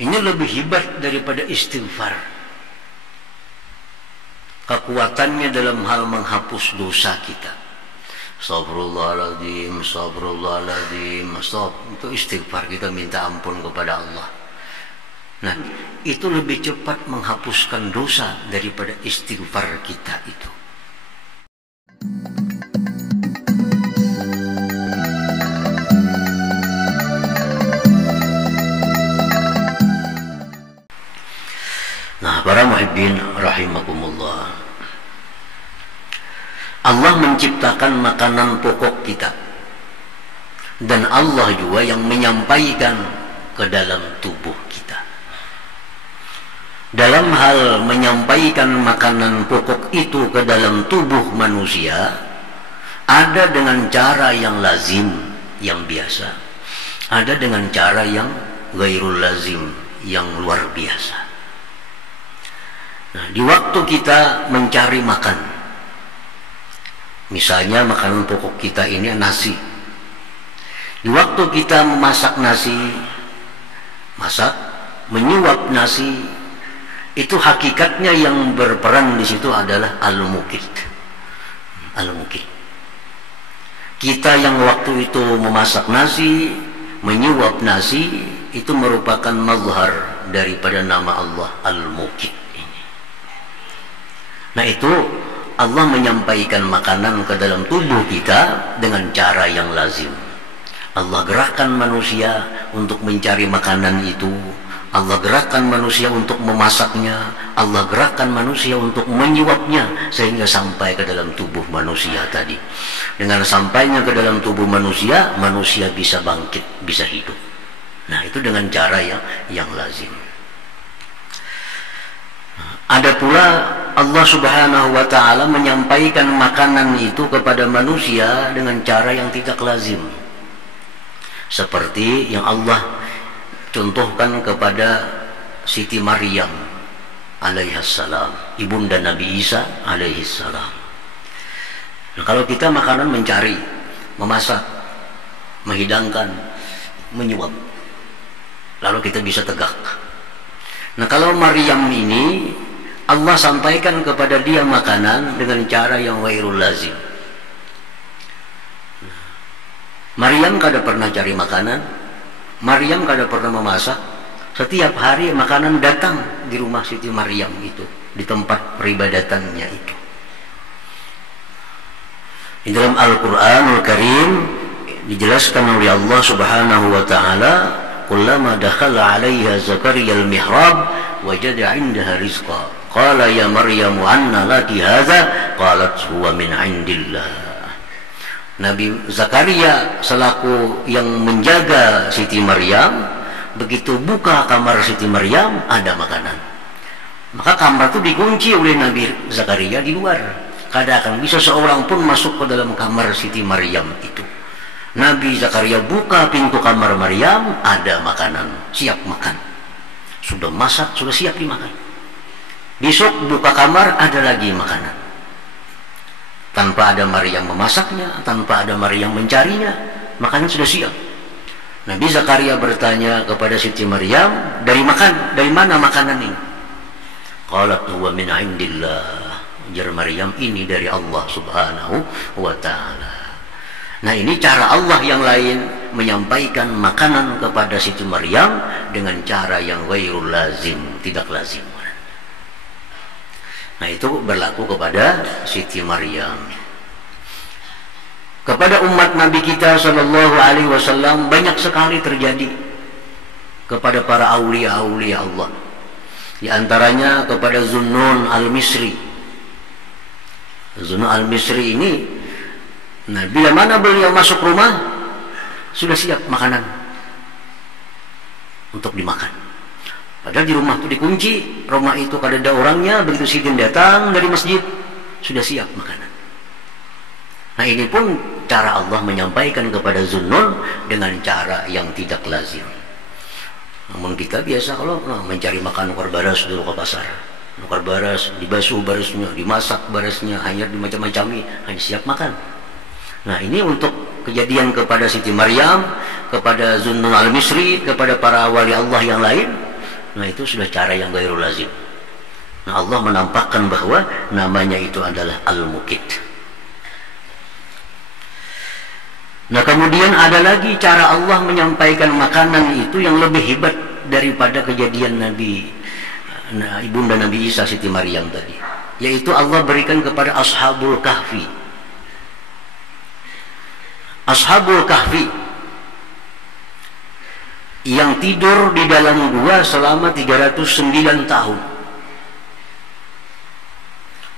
Ini lebih hebat daripada istighfar. Kekuatannya dalam hal menghapus dosa kita. Astagfirullahaladzim, astagfirullahaladzim, itu istighfar, kita minta ampun kepada Allah. Nah, itu lebih cepat menghapuskan dosa daripada istighfar kita itu. Nah, para muhibbin rahimakumullah, Allah menciptakan makanan pokok kita, dan Allah juga yang menyampaikan ke dalam tubuh kita. Dalam hal menyampaikan makanan pokok itu ke dalam tubuh manusia, ada dengan cara yang lazim, yang biasa, ada dengan cara yang ghairul lazim, yang luar biasa. Nah, di waktu kita mencari makan, misalnya makanan pokok kita ini nasi. Di waktu kita memasak nasi, menyuap nasi, itu hakikatnya yang berperan di situ adalah al-mukit. Al-mukit. Kita yang waktu itu memasak nasi, menyuap nasi, itu merupakan mazhar daripada nama Allah al-mukit. Nah, itu Allah menyampaikan makanan ke dalam tubuh kita dengan cara yang lazim. Allah gerakkan manusia untuk mencari makanan itu. Allah gerakkan manusia untuk memasaknya. Allah gerakkan manusia untuk menyuapnya sehingga sampai ke dalam tubuh manusia tadi. Dengan sampainya ke dalam tubuh manusia, manusia bisa bangkit, bisa hidup. Nah, itu dengan cara yang lazim. Ada pula Allah subhanahu wa ta'ala menyampaikan makanan itu kepada manusia dengan cara yang tidak lazim, seperti yang Allah contohkan kepada Siti Maryam alaihassalam, ibunda Nabi Isa alaihissalam. Nah, kalau kita makanan mencari, memasak, menghidangkan, menyuap, lalu kita bisa tegak. Nah, kalau Maryam ini Allah sampaikan kepada dia makanan dengan cara yang ghairul lazim. Maryam kada pernah cari makanan, Maryam kada pernah memasak. Setiap hari makanan datang di rumah Siti Maryam itu, di tempat peribadatannya itu. Di dalam Al-Quranul Karim dijelaskan oleh Allah subhanahu wa ta'ala, kullama dakhala 'alaiha Zakaria al-mihrab wajada 'indaha rizqa qala ya Maryam anna laki hadza qalat huwa min 'indillah. Nabi Zakaria selaku yang menjaga Siti Maryam, begitu buka kamar Siti Maryam ada makanan. Maka kamar itu dikunci oleh Nabi Zakaria di luar. Kada akan bisa seorang pun masuk ke dalam kamar Siti Maryam itu. Nabi Zakaria buka pintu kamar Maryam, ada makanan, siap makan. Sudah masak, sudah siap dimakan. Besok buka kamar, ada lagi makanan. Tanpa ada Maryam memasaknya, tanpa ada Maryam mencarinya, makanan sudah siap. Nabi Zakaria bertanya kepada Siti Maryam, dari mana makanan ini? Qalat huwa min 'indillah. Ujar Maryam, ini dari Allah subhanahu wa ta'ala. Nah, ini cara Allah yang lain menyampaikan makanan kepada Siti Maryam dengan cara yang ghairul lazim, tidak lazim. Nah, itu berlaku kepada Siti Maryam. Kepada umat Nabi kita sallallahu alaihi wasallam banyak sekali terjadi kepada para aulia-aulia Allah. Di antaranya kepada Zunnun al-Misri. Zunnun al-Misri ini, nah, bila mana beliau masuk rumah, sudah siap makanan untuk dimakan. Padahal di rumah itu dikunci, rumah itu kada ada orangnya, begitu sidin datang dari masjid, sudah siap makanan. Nah, ini pun cara Allah menyampaikan kepada Zunnun dengan cara yang tidak lazim. Namun kita biasa kalau mencari makan nukar baras dulu ke pasar, nukar baras, dibasuh barasnya, dimasak barasnya, hanya dimacam-macami, hanya siap makan. Nah, ini untuk kejadian kepada Siti Maryam, kepada Zunnun al-Misri, kepada para wali Allah yang lain. Nah, itu sudah cara yang ghairul lazim. Nah, Allah menampakkan bahwa namanya itu adalah Al-Muqit. Nah, kemudian ada lagi cara Allah menyampaikan makanan itu yang lebih hebat daripada kejadian ibunda Nabi Isa Siti Maryam tadi, yaitu Allah berikan kepada Ashabul Kahfi. Ashabul Kahfi yang tidur di dalam gua selama 309 tahun.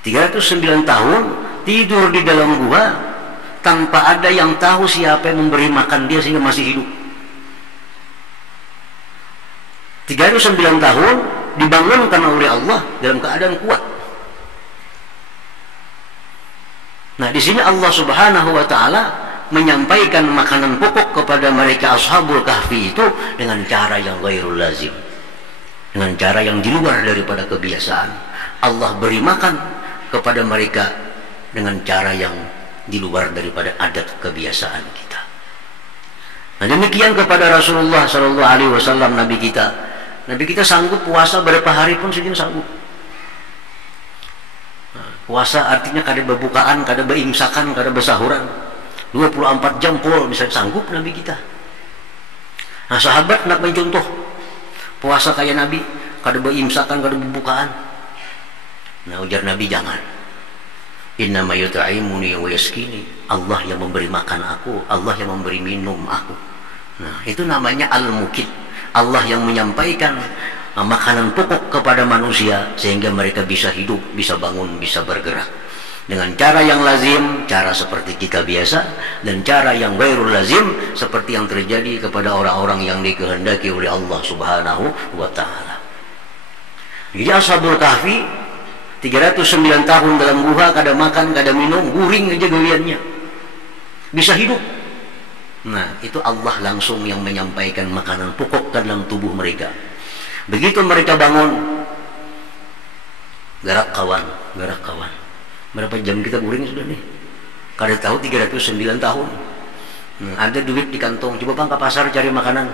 309 tahun tidur di dalam gua tanpa ada yang tahu siapa yang memberi makan dia sehingga masih hidup. 309 tahun dibangunkan oleh Allah dalam keadaan kuat. Nah, di sini Allah Subhanahu wa taala menyampaikan makanan pokok kepada mereka Ashabul Kahfi itu dengan cara yang ghairul lazim, dengan cara yang di luar daripada kebiasaan. Allah beri makan kepada mereka dengan cara yang di luar daripada adat kebiasaan kita. Nah, demikian kepada Rasulullah sallallahu alaihi wasallam, Nabi kita sanggup puasa berapa hari pun saja sanggup. Nah, puasa artinya kada berbukaan, kada berimsakan, kada bersahuran. 24 jam pol bisa sanggup Nabi kita. Nah, sahabat nak mencontoh puasa kayak Nabi, kada berimsakan, kada berbukaan. Nah, ujar Nabi, jangan. Innama yut'imuni wa yaskini. Allah yang memberi makan aku, Allah yang memberi minum aku. Nah, itu namanya Al-Muqit. Allah yang menyampaikan makanan pokok kepada manusia sehingga mereka bisa hidup, bisa bangun, bisa bergerak. Dengan cara yang lazim, cara seperti kita biasa, dan cara yang ghairul lazim seperti yang terjadi kepada orang-orang yang dikehendaki oleh Allah Subhanahu wa taala. Jadi Ashabul Kahfi 309 tahun dalam gua, kada makan, kada minum, guring aja gawiannya, bisa hidup. Nah, itu Allah langsung yang menyampaikan makanan pokok ke dalam tubuh mereka. Begitu mereka bangun, gerak kawan. Berapa jam kita guring sudah nih? Kada tahu 309 tahun. Ada duit di kantong, coba bang ke pasar cari makanan.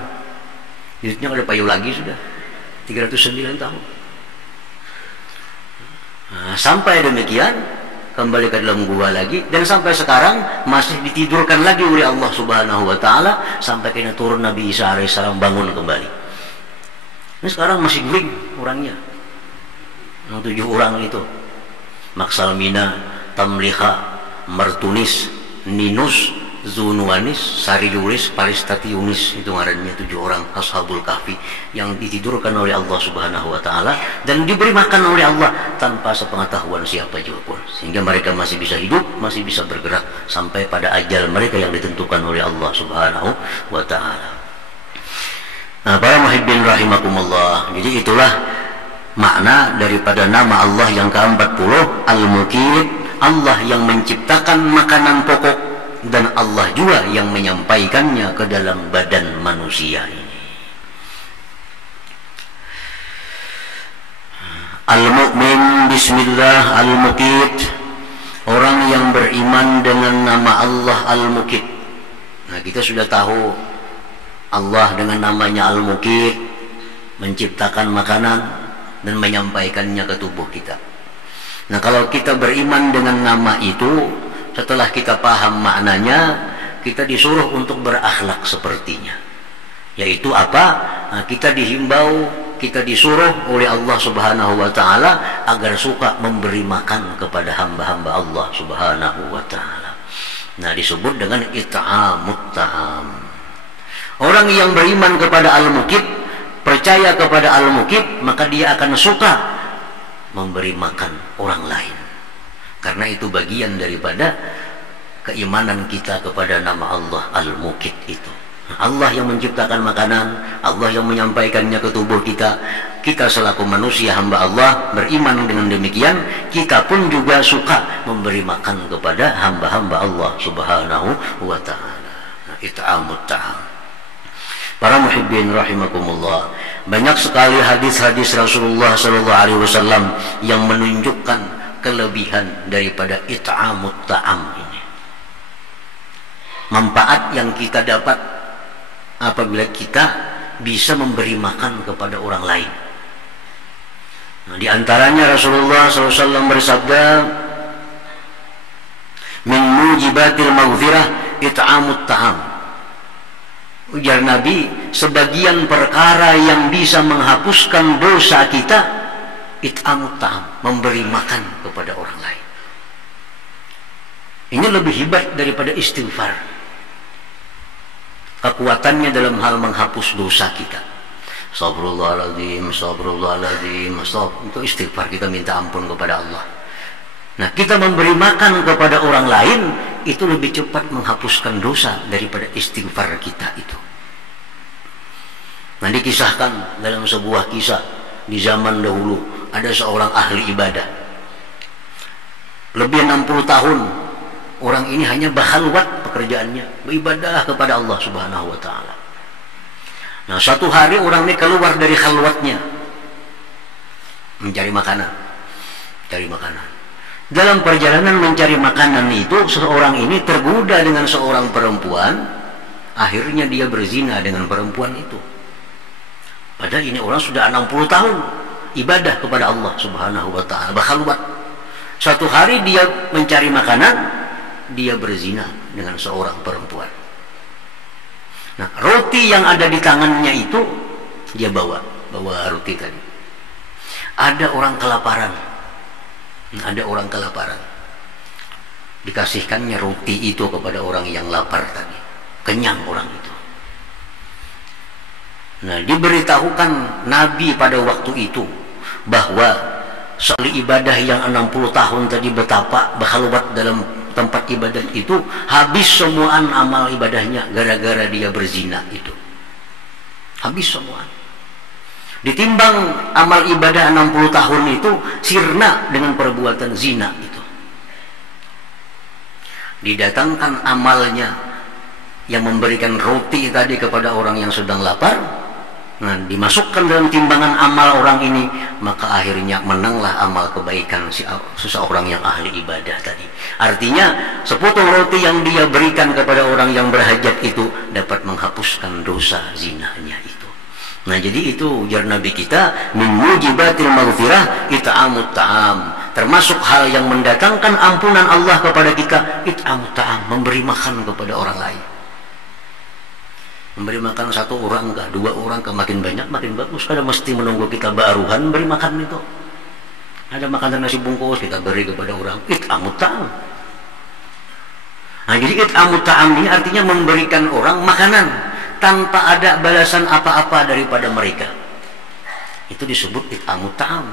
Duitnya kada payu lagi sudah. 309 tahun. Nah, sampai demikian kembali ke dalam gua lagi, dan sampai sekarang masih ditidurkan lagi oleh Allah Subhanahu wa taala sampai kena turun Nabi Isa alaihissalam bangun kembali. Ini sekarang masih guring orangnya. Yang 7 orang itu. Maksalmina, Tamliha, Martunis, Ninus, Zunuanis, Sariulis, Palistatiunis, itu ngarannya 7 orang Ashabul Kahfi yang ditidurkan oleh Allah Subhanahu wa taala dan diberi makan oleh Allah tanpa sepengetahuan siapa juga pun, sehingga mereka masih bisa hidup, masih bisa bergerak sampai pada ajal mereka yang ditentukan oleh Allah Subhanahu wa taala. Nah, para muhibbin rahimakumullah, jadi itulah makna daripada nama Allah yang ke-40, Al-Muqit. Allah yang menciptakan makanan pokok dan Allah juga yang menyampaikannya ke dalam badan manusia ini. Al-Mu'min bismillah Al-Muqit, orang yang beriman dengan nama Allah Al-Muqit. Nah, kita sudah tahu Allah dengan namanya Al-Muqit menciptakan makanan dan menyampaikannya ke tubuh kita. Nah, kalau kita beriman dengan nama itu, setelah kita paham maknanya, kita disuruh untuk berakhlak sepertinya. Yaitu apa? Nah, kita dihimbau, kita disuruh oleh Allah Subhanahu wa taala agar suka memberi makan kepada hamba-hamba Allah Subhanahu wa taala. Nah, disebut dengan it'amut ta'am. Orang yang beriman kepada Al-Muqit, percaya kepada Al-Muqit, maka dia akan suka memberi makan orang lain. Karena itu bagian daripada keimanan kita kepada nama Allah Al-Muqit itu. Allah yang menciptakan makanan, Allah yang menyampaikannya ke tubuh kita. Kita selaku manusia hamba Allah beriman dengan demikian, kita pun juga suka memberi makan kepada hamba-hamba Allah Subhanahu wa ta'ala. It'amut ta'am. Para muhibbin rahimakumullah, banyak sekali hadis-hadis Rasulullah sallallahu alaihi wasallam yang menunjukkan kelebihan daripada it'amut ta'am ini. Manfaat yang kita dapat apabila kita bisa memberi makan kepada orang lain. Nah, di antaranya Rasulullah SAW bersabda, min mujibatil maghfirah it'amut ta'am. Ujar Nabi, sebagian perkara yang bisa menghapuskan dosa kita, it'amut ta'am, memberi makan kepada orang lain. Ini lebih hebat daripada istighfar. Kekuatannya dalam hal menghapus dosa kita. Astagfirullahaladzim, astagfirullahaladzim, itu istighfar, kita minta ampun kepada Allah. Nah, kita memberi makan kepada orang lain itu lebih cepat menghapuskan dosa daripada istighfar kita itu. Nah, dikisahkan dalam sebuah kisah di zaman dahulu, ada seorang ahli ibadah. Lebih 60 tahun orang ini hanya berkhalwat pekerjaannya, beribadah kepada Allah Subhanahu wa taala. Nah, suatu hari orang ini keluar dari khalwatnya mencari makanan, cari makanan. Dalam perjalanan mencari makanan itu, seseorang ini tergoda dengan seorang perempuan. Akhirnya dia berzina dengan perempuan itu. Padahal ini orang sudah 60 tahun ibadah kepada Allah Subhanahu wa taala, berkhalwat. Suatu hari dia mencari makanan, dia berzina dengan seorang perempuan. Nah, roti yang ada di tangannya itu dia bawa roti tadi. Ada orang kelaparan. Ada orang kelaparan. Dikasihkannya roti itu kepada orang yang lapar tadi. Kenyang orang itu. Nah, diberitahukan Nabi pada waktu itu bahwa soal ibadah yang 60 tahun tadi betapa berkhalwat dalam tempat ibadah itu, habis semuaan amal ibadahnya gara-gara dia berzina itu. Habis semua. Ditimbang amal ibadah 60 tahun itu sirna dengan perbuatan zina itu. Didatangkan amalnya yang memberikan roti tadi kepada orang yang sedang lapar. Nah, dimasukkan dalam timbangan amal orang ini, maka akhirnya menanglah amal kebaikan seseorang yang ahli ibadah tadi. Artinya, sepotong roti yang dia berikan kepada orang yang berhajat itu dapat menghapuskan dosa zinanya itu. Nah, jadi itu ujar Nabi kita, min mujibatil maghfirah it'amut ta'am. Termasuk hal yang mendatangkan ampunan Allah kepada kita, it'amut ta'am, memberi makan kepada orang lain. Memberi makan satu orang kah, dua orang kah, makin banyak makin bagus. Kada mesti menunggu kita baruhan beri makan itu. Ada makanan nasi bungkus kita beri kepada orang, it'amut ta'am. Nah, jadi it'amut ta'am ini artinya memberikan orang makanan tanpa ada balasan apa-apa daripada mereka. Itu disebut it'amut ta'am.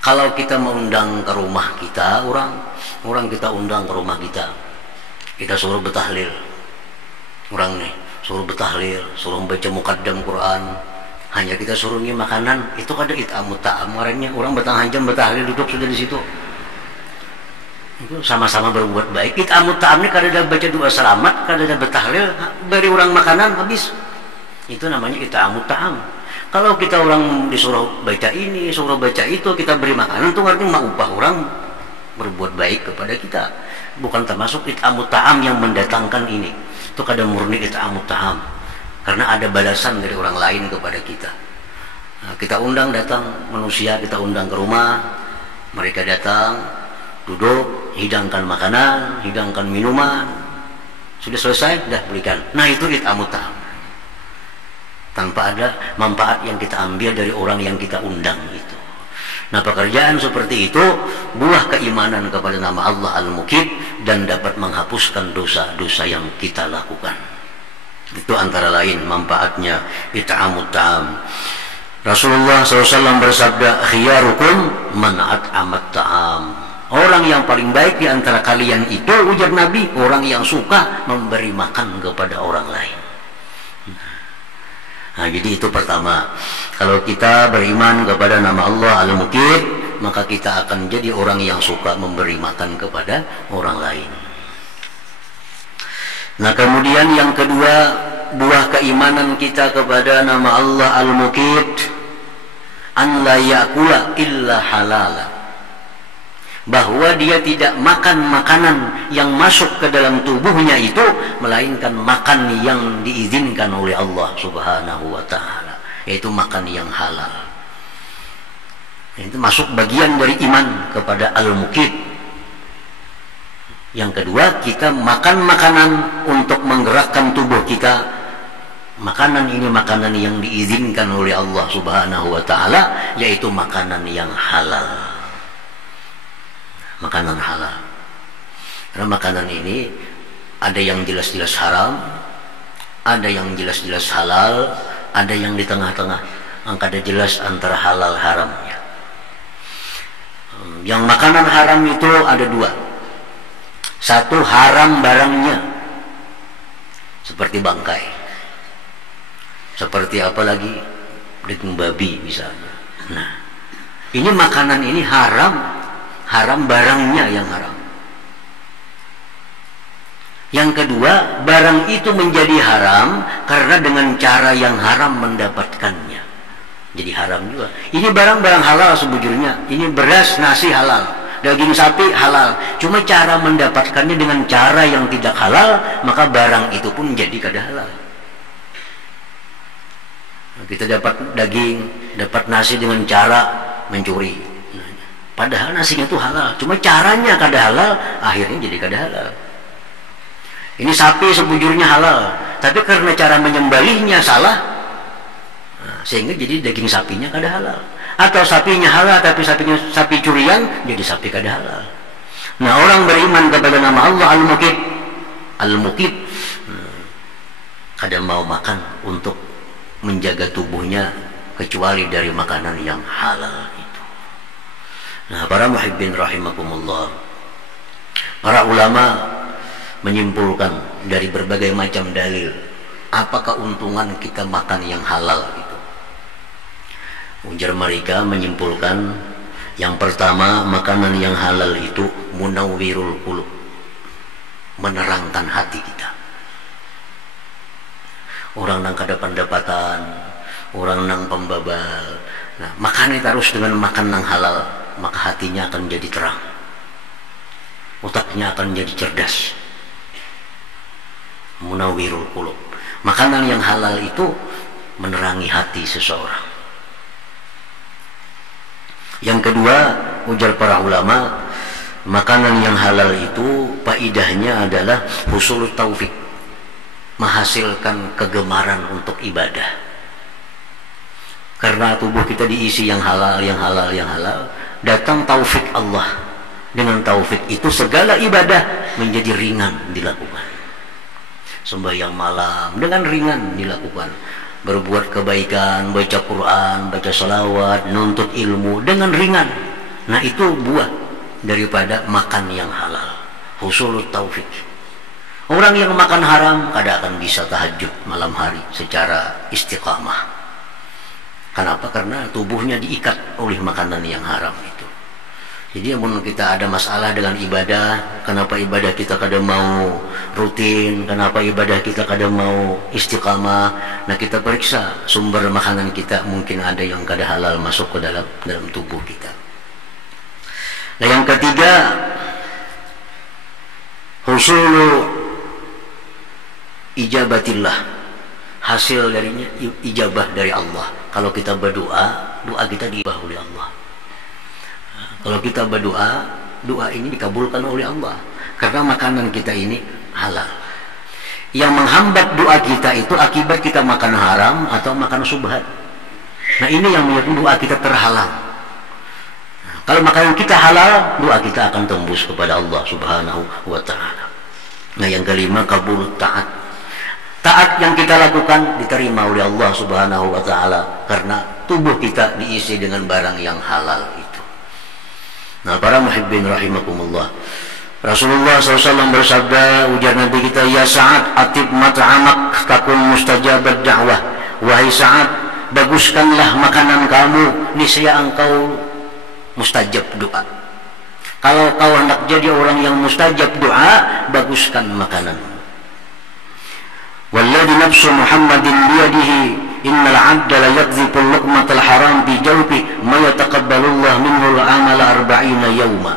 Kalau kita mengundang ke rumah kita orang kita undang ke rumah kita suruh bertahlil. Orang nih suruh bertahlil, suruh baca muqaddam Quran, hanya kita suruh ngi makanan, itu kada it'amut ta'am. Orangnya orang bertahun jam bertahlil duduk sudah di situ. Itu sama-sama berbuat baik. It'amut ta'am ini kada ada baca doa selamat, kada ada bertahlil, beri orang makanan habis. Itu namanya it'amut ta'am. Kalau kita orang disuruh baca ini, suruh baca itu, kita beri makanan, itu artinya mau upah orang berbuat baik kepada kita. Bukan termasuk it'amut ta'am yang mendatangkan ini. Itu kadang murni it'amut ta'am, karena ada balasan dari orang lain kepada kita. Nah, kita undang datang manusia, kita undang ke rumah, mereka datang duduk, hidangkan makanan, hidangkan minuman, sudah selesai, dah berikan. Nah, itu it'amut ta'am, tanpa ada manfaat yang kita ambil dari orang yang kita undang itu. Nah, pekerjaan seperti itu buah keimanan kepada nama Allah Al-Muqit dan dapat menghapuskan dosa-dosa yang kita lakukan. Itu antara lain manfaatnya it'amut ta'am. Rasulullah SAW bersabda, khiyarukum man at'amat ta'am. Orang yang paling baik di antara kalian itu, ujar Nabi, orang yang suka memberi makan kepada orang lain. Nah, jadi itu pertama. Kalau kita beriman kepada nama Allah Al-Muqit, maka kita akan jadi orang yang suka memberi makan kepada orang lain. Nah, kemudian yang kedua, buah keimanan kita kepada nama Allah Al-Muqit, an la ya'kula illa halala. Bahwa dia tidak makan makanan yang masuk ke dalam tubuhnya itu, melainkan makan yang diizinkan oleh Allah Subhanahu wa ta'ala, yaitu makan yang halal. Itu masuk bagian dari iman kepada Al-Muqit. Yang kedua, kita makan makanan untuk menggerakkan tubuh kita. Makanan ini makanan yang diizinkan oleh Allah Subhanahu wa ta'ala, yaitu makanan yang halal. Makanan halal. Karena makanan ini ada yang jelas-jelas haram, ada yang jelas-jelas halal, ada yang di tengah-tengah, ada jelas antara halal haramnya. Yang makanan haram itu ada dua. Satu, haram barangnya, seperti bangkai, seperti apa lagi, daging babi misalnya. Nah, ini makanan ini haram, haram barangnya yang haram. Yang kedua, barang itu menjadi haram karena dengan cara yang haram mendapatkannya, jadi haram juga. Ini barang-barang halal sebujurnya. Ini beras, nasi halal, daging sapi halal. Cuma cara mendapatkannya dengan cara yang tidak halal, maka barang itu pun jadi kada halal. Kita dapat daging, dapat nasi dengan cara mencuri. Padahal nasinya itu halal, cuma caranya kada halal, akhirnya jadi kada halal. Ini sapi sebujurnya halal, tapi karena cara menyembelihnya salah, sehingga jadi daging sapinya kada halal. Atau sapinya halal tapi sapi curian, jadi sapi kada halal. Nah, orang beriman kepada nama Allah Al-Muqit, Al-Muqit, kada mau makan untuk menjaga tubuhnya kecuali dari makanan yang halal itu. Nah, para muhibbin rahimakumullah, para ulama menyimpulkan dari berbagai macam dalil apa keuntungan kita makan yang halal itu. Ujar mereka menyimpulkan, yang pertama, makanan yang halal itu munawwirul qulub, menerangkan hati kita. Orang nang kada pendapatan, orang nang pembabal, nah makan itu harus dengan makan nang halal, maka hatinya akan jadi terang, otaknya akan jadi cerdas. Munawwirul qulub, makanan yang halal itu menerangi hati seseorang. Yang kedua, ujar para ulama, makanan yang halal itu faidahnya adalah husul taufik, menghasilkan kegemaran untuk ibadah. Karena tubuh kita diisi yang halal, yang halal, yang halal, datang taufik Allah. Dengan taufik itu segala ibadah menjadi ringan dilakukan. Sembahyang malam dengan ringan dilakukan, berbuat kebaikan, baca Quran, baca salawat, nuntut ilmu dengan ringan. Nah, itu buah daripada makan yang halal, husulut taufik. Orang yang makan haram kada akan bisa tahajud malam hari secara istiqamah. Kenapa? Karena tubuhnya diikat oleh makanan yang haram itu. Jadi amun kita ada masalah dengan ibadah, kenapa ibadah kita kada mau rutin, kenapa ibadah kita kada mau istiqamah, nah kita periksa sumber makanan kita, mungkin ada yang kada halal masuk ke dalam tubuh kita. Nah, yang ketiga, husulu ijabatillah, hasil darinya ijabah dari Allah. Kalau kita berdoa, doa kita diijabah oleh Allah. Kalau kita berdoa, doa ini dikabulkan oleh Allah karena makanan kita ini halal. Yang menghambat doa kita itu akibat kita makan haram atau makan subhat. Nah, ini yang menyebabkan doa kita terhalang. Nah, kalau makanan kita halal, doa kita akan tembus kepada Allah Subhanahu wa ta'ala. Nah, yang kelima, kabul taat. Taat yang kita lakukan diterima oleh Allah Subhanahu wa ta'ala karena tubuh kita diisi dengan barang yang halal itu. Nah, para muhibbin rahimakumullah, Rasulullah SAW bersabda, ujar Nabi kita, ya Sa'ad, atib mat'amak takun mustajabat da'wah. Wahai Sa'ad, baguskanlah makanan kamu, niscaya engkau mustajab doa. Kalau kau hendak jadi orang yang mustajab doa, baguskan makanan. Walladhi nafsu Muhammadin biyadihi, innal 'abda la yaqdhifu al-luqmatal haram bi jawfi ma yataqabbalullah minhu al-amala 40 yawma.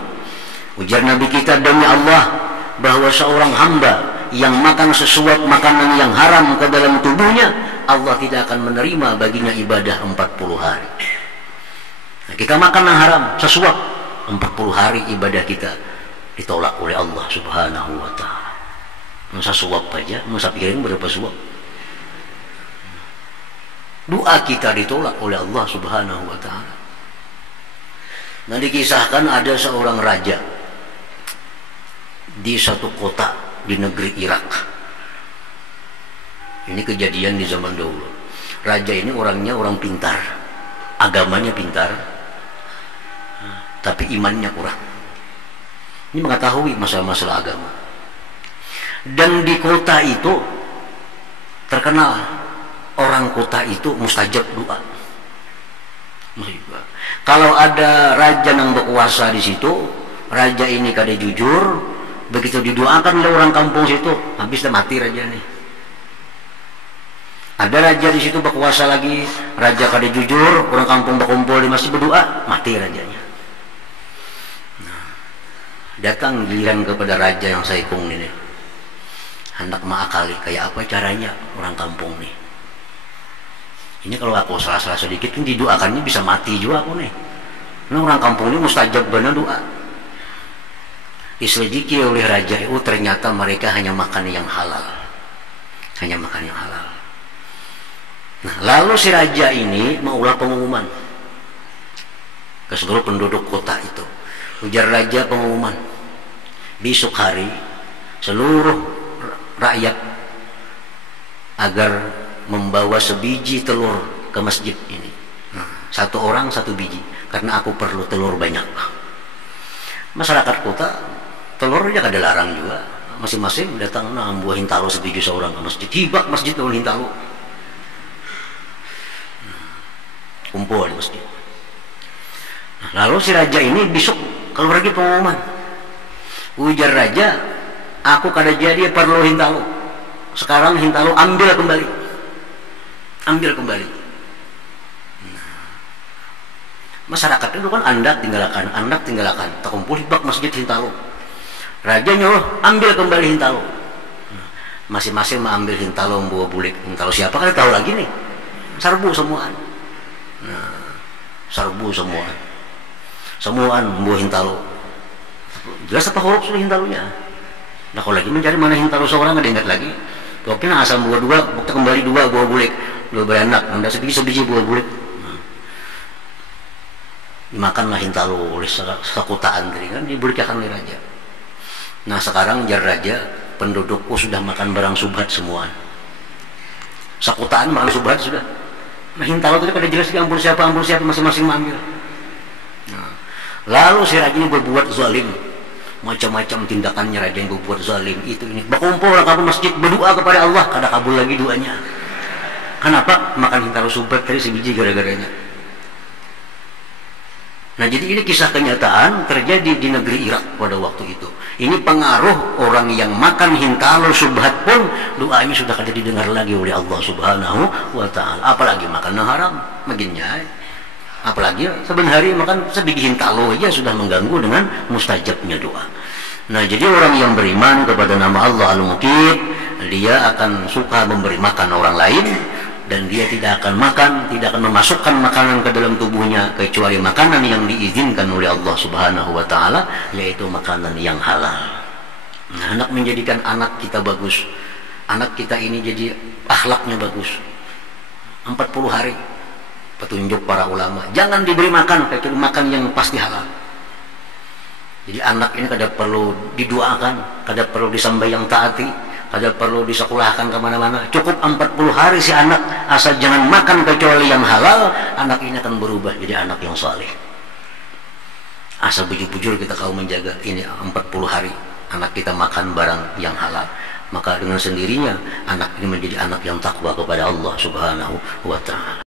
Ujar Nabi kita, demi Allah, bahwa seorang hamba yang makan sesuap makanan yang haram ke dalam tubuhnya, Allah tidak akan menerima baginya ibadah 40 hari. Nah, Kita makan yang haram, sesuap, 40 hari ibadah kita ditolak oleh Allah Subhanahu wa ta'ala. Masa suap aja, masa pikirin berapa suap? Doa kita ditolak oleh Allah Subhanahu wa ta'ala. Nah, dikisahkan ada seorang raja di satu kota di negeri Irak. Ini kejadian di zaman dahulu. Raja ini orangnya orang pintar, agamanya pintar, tapi imannya kurang. Ini mengetahui masalah-masalah agama. Dan di kota itu terkenal orang kota itu mustajab doa. Kalau ada raja yang berkuasa di situ, raja ini kada jujur, begitu didoakan oleh orang kampung situ, habis dah mati raja nih. Ada raja di situ berkuasa lagi, raja kada jujur, orang kampung berkumpul di masjid berdoa, mati rajanya. Nah, datang giliran kepada raja yang saikung ini, hendak mengakali kayak apa caranya orang kampung nih. Ini kalau aku salah-salah sedikit ini didoakannya bisa mati juga aku nih. Nah, orang kampung ini mustajab benar doa. Diselidiki oleh raja itu, ternyata mereka hanya makan yang halal, hanya makan yang halal. Nah, lalu si raja ini maulah pengumuman ke seluruh penduduk kota itu. Ujar raja pengumuman, besok hari seluruh rakyat agar membawa sebiji telur ke masjid ini. Nah, satu orang satu biji, karena aku perlu telur banyak. Masyarakat kota telurnya kada larang juga, masing-masing datang buahin talo sebiji seorang ke masjid. Hibak masjid buahin talo, kumpul di masjid. Nah, lalu si raja ini besok keluar lagi pengumuman. Ujar raja, aku kada jadi perlu hintalo. Sekarang hintalo ambil kembali. Ambil kembali. Nah, masyarakat itu kan andak tinggalkan. Terkumpul hibak masjid hintalo. Raja nyuruh ambil kembali hintalo. Nah, masing-masing mengambil hintalo, membawa bulik. Hintalo siapa kan tahu lagi nih. Serbu semuaan. Nah, serbu semuaan. Semuaan membawa hintalo. Jelas apa huruf sudah hintalonya. Nah, kalau lagi mencari mana hintalo seorang ada ingat lagi. Pokoknya asal bawa dua, bukti kembali dua buah bulik, dua beranak, anda sebiji buah bulik. Nah, dimakanlah hintalo oleh sakutaan tadi kan, dibulikkan oleh raja. Nah, sekarang jar raja, pendudukku sudah makan barang subhat semua. Sakutaan makan subhat sudah. Nah, hintalo tadi kada jelas ampun siapa masing-masing mengambil. Nah, lalu si raja ini berbuat zalim. Macam-macam tindakannya raja yang berbuat zalim itu ini. Berkumpul orang kampung masjid berdoa kepada Allah, kada kabul lagi doanya. Kenapa? Makan hintalo subhat tadi sebiji gara-garanya. Nah, jadi ini kisah kenyataan terjadi di negeri Irak pada waktu itu. Ini pengaruh orang yang makan hintalo subhat pun doanya sudah kada didengar lagi oleh Allah Subhanahu wa ta'ala. Apalagi makan yang haram, makinnya. Apalagi sebenarnya makan sebiji hintalo aja sudah mengganggu dengan mustajabnya doa. Nah, jadi orang yang beriman kepada nama Allah Al-Muqit, dia akan suka memberi makan orang lain, dan dia tidak akan memasukkan makanan ke dalam tubuhnya kecuali makanan yang diizinkan oleh Allah Subhanahu wa ta'ala, yaitu makanan yang halal. Nah, anak menjadikan anak kita bagus, anak kita ini jadi akhlaknya bagus. 40 hari petunjuk para ulama, jangan diberi makan kecuali makan yang pasti halal. Jadi anak ini kada perlu didoakan, kada perlu disambayang taati, kada perlu disekolahkan kemana-mana. Cukup 40 hari si anak asal jangan makan kecuali yang halal, anak ini akan berubah jadi anak yang saleh. Asal bujur-bujur kita kau menjaga ini 40 hari anak kita makan barang yang halal, maka dengan sendirinya anak ini menjadi anak yang takwa kepada Allah Subhanahu wa ta'ala.